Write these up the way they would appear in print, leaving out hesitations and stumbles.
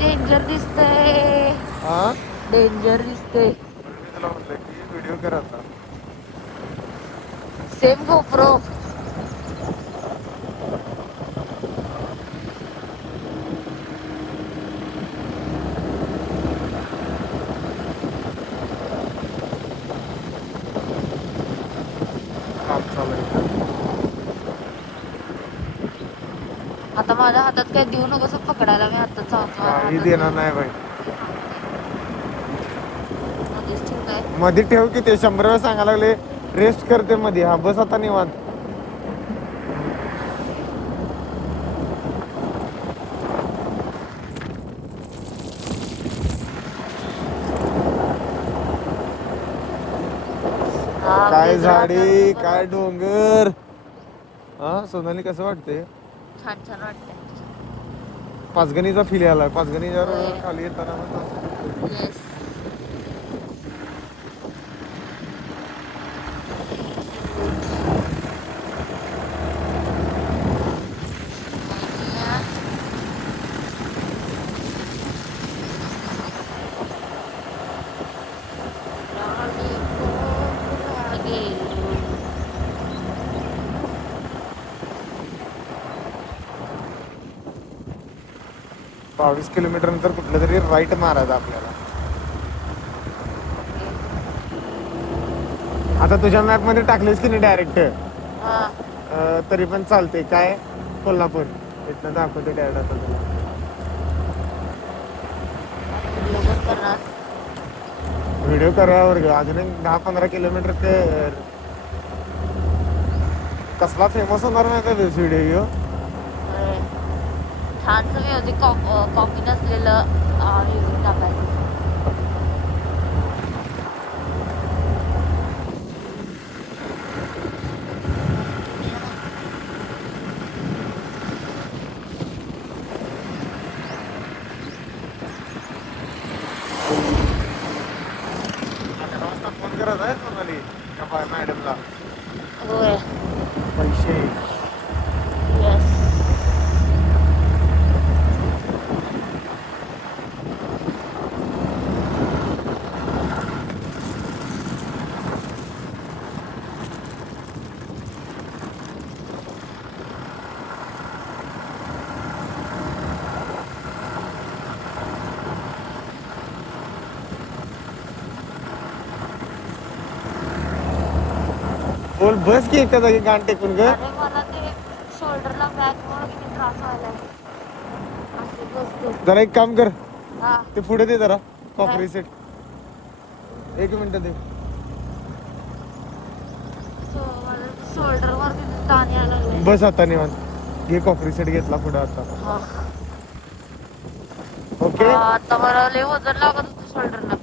Danger दिसतंय. हा danger दिसते. मी तुला म्हटलं की व्हिडिओ कर आता. Same GoPro. काम चालू आहे. आता माझ्या हातात काय देऊ नकोस पकडायला. मी हातात चावतो माझ्या काही हातात देणार देऊ नाही नको. बाई. मध्येच ठेवू काय? मध्ये ठेव की ते 100 वेळा सांगायला लागले. रेस्ट करते मध्ये. हा बस आता निवांत. हा काय केदारनाथला झाडी बरोबर काय वाटतं. डोंगर. हा सोनाली कसं वाटते? छान छान वाटतंय. पाचगणीचा फील यायला. पाचगणीच्या होय. रोडवर खाली येताना येस. गेलो. 22 किलोमीटर नंतर कुठलं तरी राईट मारायचं आपल्याला. ओके. आता तुझ्या मॅप मध्ये टाकलेस की नाही डायरेक्ट. हा. तरी पण चालते. काय कोल्हापूर इथनं दाखवते डायरेक्ट आता तुला. आता व्हिडिओ कोण करणार? व्हिडिओ करावर ग अजून एक 10-15 किलोमीटर कर. कसला फेमस होणार नाही का व्हिडिओ. होय. छानसं म्युझिक कॉपी नसलेलं म्युझिक टाकायचं. फोन करत आहे सोनाली मॅडमला. होय. पैसे येस. बोल बस की एका जागी गाण टेकून ग. अरे मला ते शोल्डरला बॅकमुळे किती त्रास व्हायलाय. असे बसते. जरा एक काम कर. हा. ते पुढे दे जरा. काय? कॉफी सेट 1 मिनिट दे. शोल्डर वर किती ताण यायला लागलाय. बस आता निवांत. घे कॉफी सेट घेतला पुढे आता. हा. ओके. आता मला लय वजन लागत होतं शोल्डरला.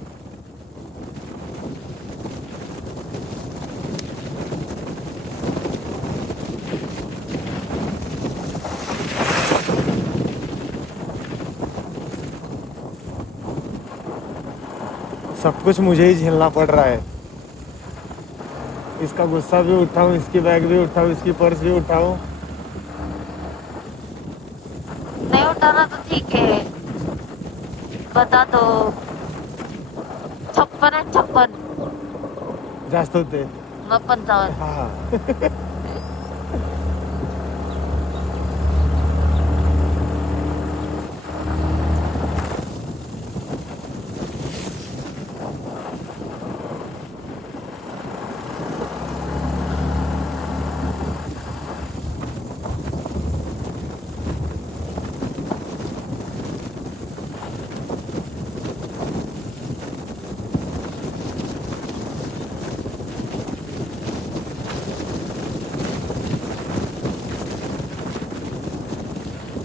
सब कुछ मुझे ही झेलना पड़ रहा है. इसका गुस्सा भी उठाऊं, इसकी बैग भी उठाऊं, इसकी पर्स भी उठाऊं. नहीं उठाना तो ठीक है. बता दो. 56 है 56. जास्त होते. मग 55. हा.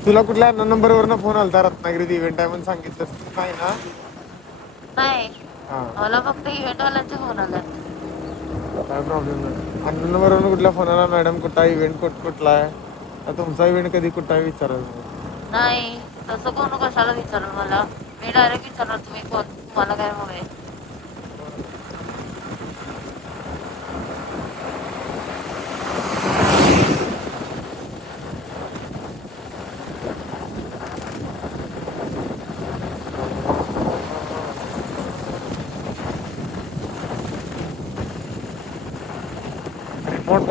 तुला कुठल्या नंबर वरनं फोन आलता रत्नागिरीत इव्हेंट आहे म्हणून सांगितलं नाही ना. नाही. हा मला फक्त इव्हेंटवाल्यांचे फोन आल्यात. काय प्रॉब्लेम नाही. आणि नंबरवरून कुठल्या फोन आला मॅडम कुठं आहे इव्हेंट कुठला आहे. तुमचा इव्हेंट कधी कुठं आहे विचारायचं. नाही तसं कोण कशाला विचारलं मला. मी डायरेक्ट विचारणार तुम्ही कोण, तुम्हाला काय हवंय.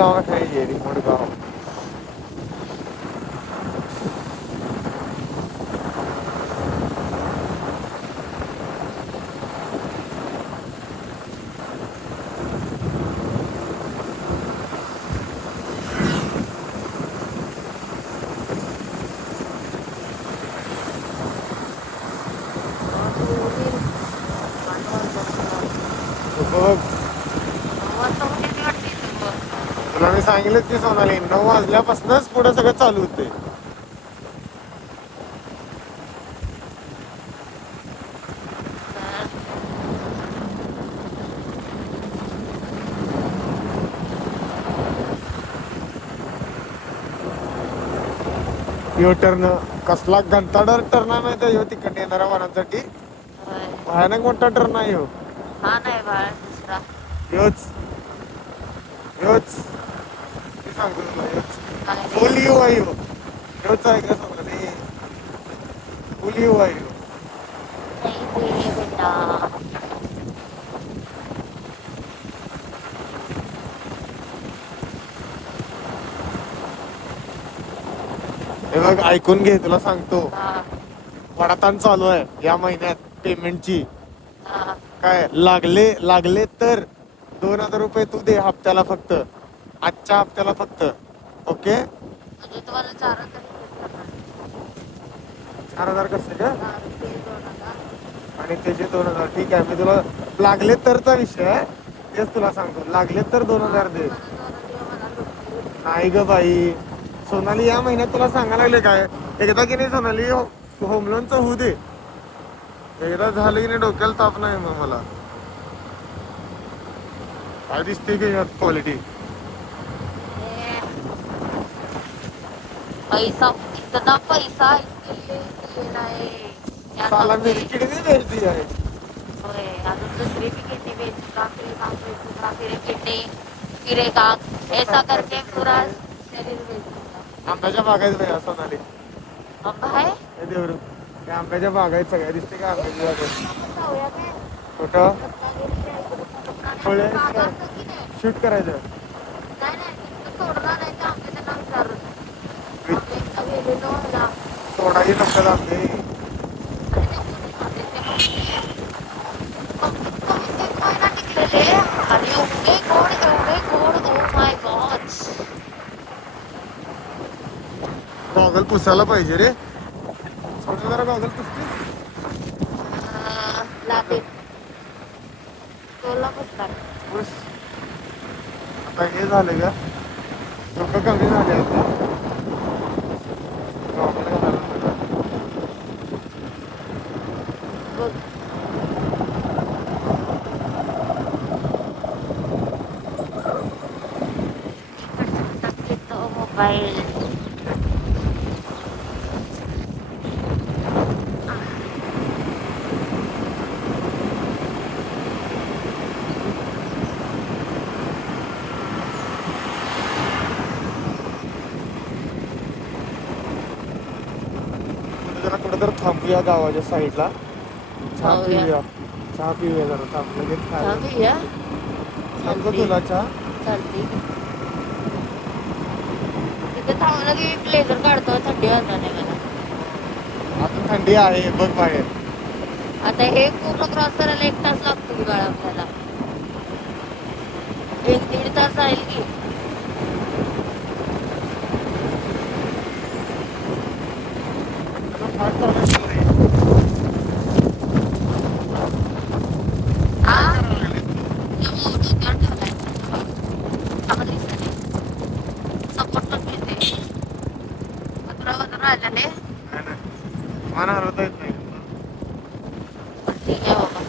गाँव है ये रिमोट गाँव. बघ तुला मी सांगितलंच की सोनाली 9 वाजल्यापासूनच पुढे सगळं चालू होते. यो टर्न कसला घंटाडर टर्न आहे माहिती यो तिकडे येणाऱ्या वाहनांसाठी भयानक मोठा टर्न आहे ह्यो. हा नाही बाळा दुसरा योच योच मी सांगतो तुला योच फुल यू आहे ह्यो. योच आहे का सोनाली फुल यू आहे ह्यो. नाही ते बेटा हे बघ ऐकून घे तुला सांगतो हा वडाताण चालू आहे या महिन्यात पेमेंटची. हा काय लागले तर 2,000 रुपये तू दे हप्त्याला फक्त आजच्या हप्त्याला फक्त. ओके म्हणजे तुम्हाला 4,000 4,000 कसे का ते 2,000 आणि त्याचे 2,000 ठीक आहे. मी तुला लागले तरचा विषय आहे तेच तुला सांगतो. लागले तर 2,000 दे. नाही ग बाई सोनाली या महिन्यात तुला सांगायला लागले काय एकदा की नाही सोनाली होम लोनचं होऊ दे. एकदा झालं की नाही डोक्याला ताप नाही मग मला काय दिसते की यात क्वालिटी. पैसा इतना पैसा इसके लिए दिलेला आहे या साला नव्हे. मेरी किडनी बेचती आहे. होय अजून दुसरी भी किडनी बेचूंगा फिर काम बेचूंगा फिर एक किडनी फिर एक आंख ऐसा करके पूरा शरीर बेचूंगा. आंब्याच्या बागायत नाही असं झाले आंबा आहे हे देवरू त्या आंब्याच्या बागायत सगळ्या दिसते का आंब्याची बागायत जाऊया काय? कुठं बागा असतं की नाही? शूट करायचं. नाही नाही तिथं तोडणार नाही तर आंबे त्यांना विचारून आंबे एकदा गेलेलो ह्याला. तोडाही नसतात आंबे. आणि ते आंबे ते कमीत कमी 1 महिना टिकलेले आणि एवढे गोड ओ माय गॉड. गॉगल पुसायला पाहिजे रे. छोटे जरा गॉगल पुसते. लागेल तोला पुसतात. पुस आता हे झाले का लोक कमी झाले आता गॉगल घालायला नको. बघ तो मोबाईल जरा कुठं तर थांबूया गावाच्या साईडला. चहा जाऊया. पिऊया चहा पिऊया जरा थांब लगेच खायला. जाऊया सांगतो तुला चहा. चालते तिथे थांबलं की ब्लेझर काढतो थंडी वाजणार नाही मला. आता थंडी आहे बघ बाहेर. आता हे पूर्ण क्रॉस करायला 1 तास लागतो की बाळा आपल्याला 1-1.5 तास जाईल की. फार चालत नाही. हा डोक्यावर ठेवलाय आम्हाला दिसत नाही. सपोर्ट पण मिळते मधुरा आलेले नाही, नाही. मान हलवता येत नाही. ठीक आहे बाबा.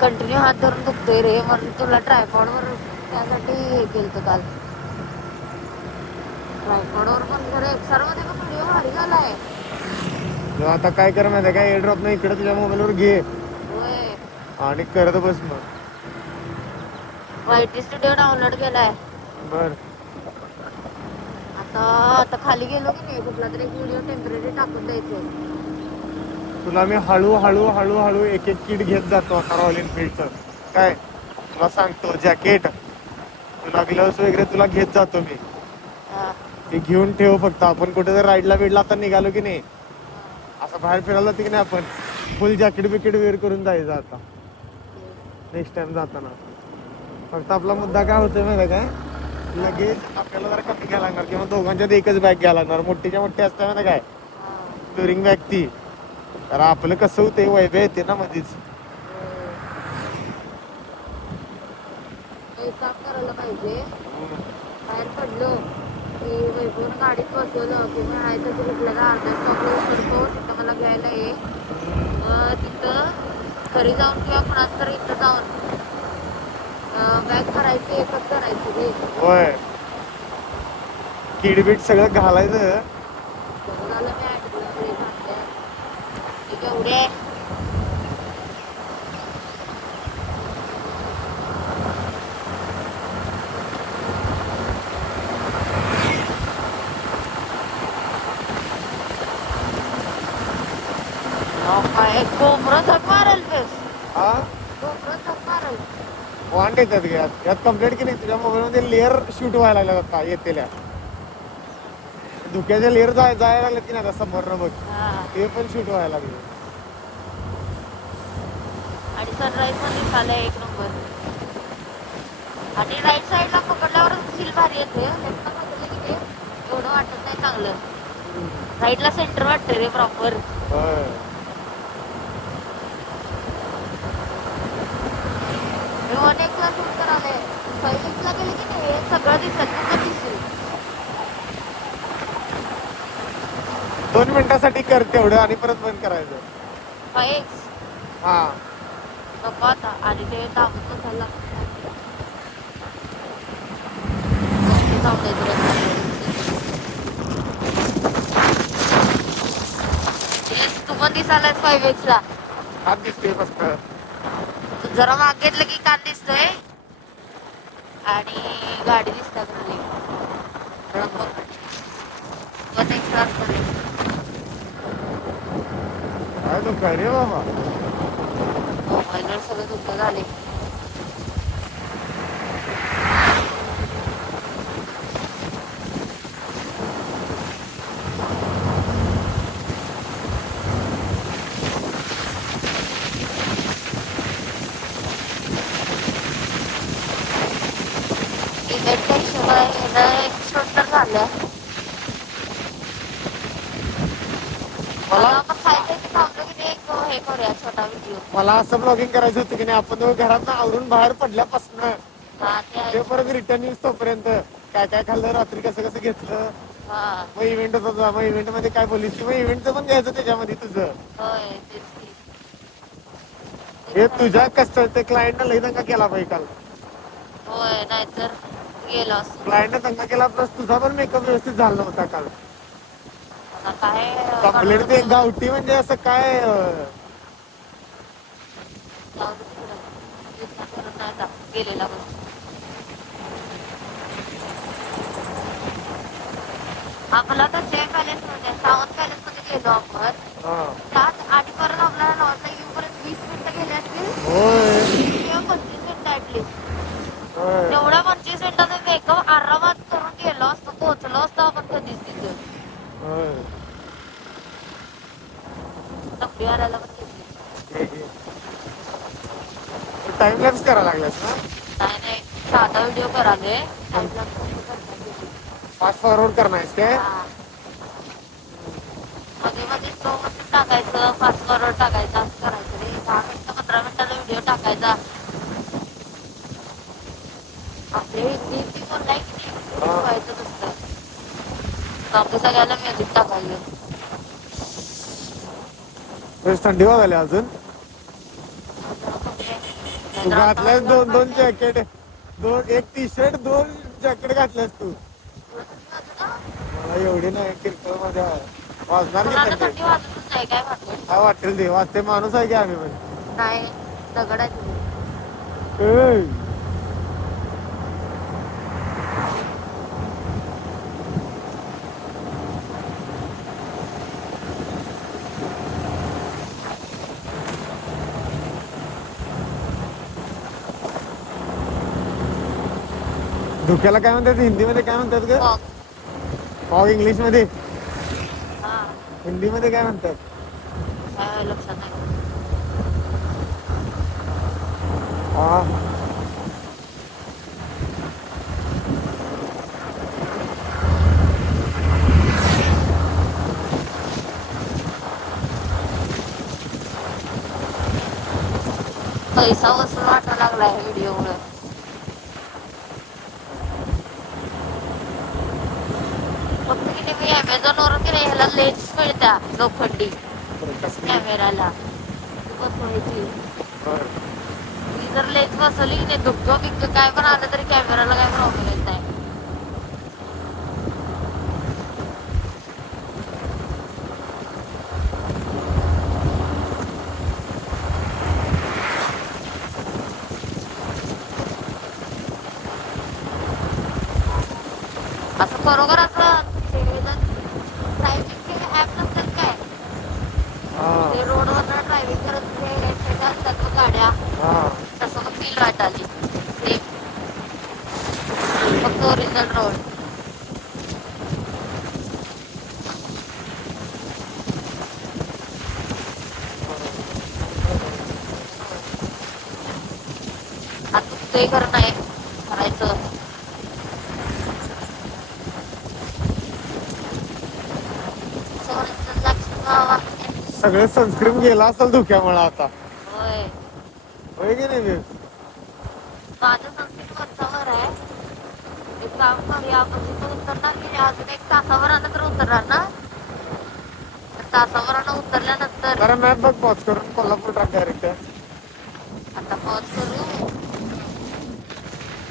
कंटिन्यू हात धरून दुखतोय रे म्हणून तुला ट्रायपॉडवर त्यासाठी हे केलं काल. ट्रायपॉडवर पण खरं एक्सरमध्ये पण व्हिडिओ भारी झालाय. आता काय कर माहिती काय एअर ड्रॉप नाही इकडे तुझ्या मोबाईलवर घे होय आणि करत बस मग. वायटी स्टुडिओ डाउनलोड केलाय. बर आता खाली गेलो की नाही कुठला तरी व्हिडिओ टेम्पररी टाकून द्यायचं. तुला मी हळू एक एक किट घेत जातो आता रॉयल एनफिल्डचं काय तुला सांगतो जॅकेट तुला ग्लव्स वगैरे तुला घेत जातो मी हा. ते घेऊन ठेव फक्त आपण कुठे जर राईडला बिडला आता निघालो की नाही असं बाहेर फिरायला जातो की नाही आपण फुल जॅकेट बिकेट वेअर करून जायचं आता नेक्स्ट टाइम जाताना फक्त आपला मुद्दा काय होतोय माहिती आहे काय लगेच आपल्याला जरा कमी घ्यायला लागणार किंवा दोघांच्यात एकच बॅग घ्यायला लागणार मोठीच्या मोठी असते माहिती काय टुरिंग बॅग ती तर आपलं कसं होतंय वैभव येते ना मधीच काम करायला पाहिजे बाहेर पडलो की वैभवून गाडीत बसवलं की मी आहे तर कुठल्या अर्ध्या स्टॉपला उतरतो तिथं मला घ्यायला ये तिथं घरी जाऊन किंवा कुणाच तर इथं जाऊन बॅग भरायची एकच करायची रे होय किडबीट सगळं घालायचं बरं झालं मी ऐकलं रे सांगते ठीक आहे एवढे कोंबडं झक मारेल तेच हा कोंबडं झक मारेल वांड येतात गे यात कंप्लेंट की नाही तुझ्या मोबाईल मध्ये लेअर शूट व्हायला लागल्यात आता येतेल्या धुक्याच्या लेअर जायला लागलेत की नाही आता समोर बघ हा ते पण शूट व्हायला लागले आणि सनराईज पण दिसायला एक नंबर आणि राईट साईडला पकडल्यावरच फील भारी येते लेफ्टला पकडलं की ते एवढं वाटत नाही चांगलं राईटला सेंटर वाटते रे प्रॉपर होय मी 1x ला शूट करायला 5x ला गेले की नाही हे सगळं दिसेल तुझं दिसेल 2 मिनिटासाठी कर तेवढं आणि परत बंद करायचं 5x हा नको आता आणि ते दाबून बसायला तू पण दिसायलाच 5x ला हात दिसते फक्त जरा माग घेतलं की कान दिसतोय आणि गाडी दिसतात खाली 1x ला असतं रे काय तू काय रे बाबा मोबाईलवर सगळं दुःख झाले झालं मला पण खायचं की थांबलो की ते एक हे करूया छोटा व्हिडिओ मला असं ब्लॉगिंग करायचं होतं की नाही आपण दोघं घरात आवरून बाहेर पडल्यापासून हा ते आहे ते परत रिटर्न येऊस तोपर्यंत काय काय खाल्लं रात्री कसं कसं घेतलं हा मग इव्हेंट होता मग इव्हेंट मध्ये काय बोललीस मग इव्हेंटचं पण घ्यायचं त्याच्यामध्ये तुझं होय तेच की हे तुझ्या कष्ट ते क्लायंटनं लई दंगा केला पाहिजे काल होय नाहीतर गेलो असतो क्लायंटनं दंगा केला प्लस तुझा पण मेकअप व्यवस्थित झाला नव्हता काल आता काय कंप्लेंट ते गावठी म्हणजे असं काय गेलेला बस आपला तर जय पॅलेस मध्ये सावंत पॅलेस मध्ये गेलो आपण त्यात आणि परत आपल्याला लॉजला येऊपर्यंत 20 मिनिटं गेले असतील होय किंवा 25 मिनिटं ऍटलीस्ट तेवढ्या 25 मिनिटाचा मेकअप आरामात करून गेलो असतो पोहोचलो असतो आपण कधीच तिथं टपरी वाल्याला पण घेतली टाइम लॅप्स करायला लागलास ना नाही नाही साधा व्हिडिओ करालोय फास्ट फॉरवर्ड करणार आहेस काय मध्ये मध्ये स्लो मध्ये टाकायचं फास्ट फॉरवर्ड टाकायचं असं करायचं रे 10 मिनिटं 15 मिनिटाचा व्हिडिओ टाकायचा आपल्या हिंदी बोललाय की नाही व्हायचं नसतं आपल्या सगळ्याला म्युझिक टाकायचं थंडी वाजायली अजून तू घातल्यास दोन जॅकेट एक टी शर्ट 2 जॅकेट घातल्यास तू मला एवढी नाही किरकोळ मध्ये वाजणार की थंडी काय वाटेल ते वाजते माणूस आहे की आम्ही पण नाही दगड आहे धुक्याला काय म्हणतात हिंदीमध्ये काय म्हणतात ग फॉग. फॉग इंग्लिश मध्ये हा हिंदीमध्ये काय म्हणतात काय लक्षात नाही. हा पैसा वसूल वाटायला लागलाय व्हिडिओ मुळे. फक्त की मी अमेझॉन वरून की नाही ह्याला लेन्स मिळत्या लोखंडी कसली कॅमेराला बसवायची. बरं. ती जर लेन्स बसवली की नाही धुकं बिकं काय पण आलं तरी कॅमेराला काय प्रॉब्लेम येत नाही. असं खरोखर असं ड्रायव्हिंगचे ऍप नसतात काय हा ते रोडवर ड्रायव्हिंग करत ते असतात बघ गाड्या हा तसं मग फील वाटाली सेम फक्त ओरिजिनल रोड. आता ते खरं नाही करायचं. सोन्याचं लक्ष बाबा. सगळे सनस्क्रीन गेला असेल धुक्यामुळे आता होय होय की नाही बेस? माझं संस्कृती वरचावर आहे. एक काम करूया आपण तिथं उतरणार की नाही अजून एक तासाभरानं तर उतरणार ना तर तासाभरानं उतरल्यानंतर जरा मॅप बघ पॉज करून कोल्हापूर टाक डायरेक्ट आता पॉज करू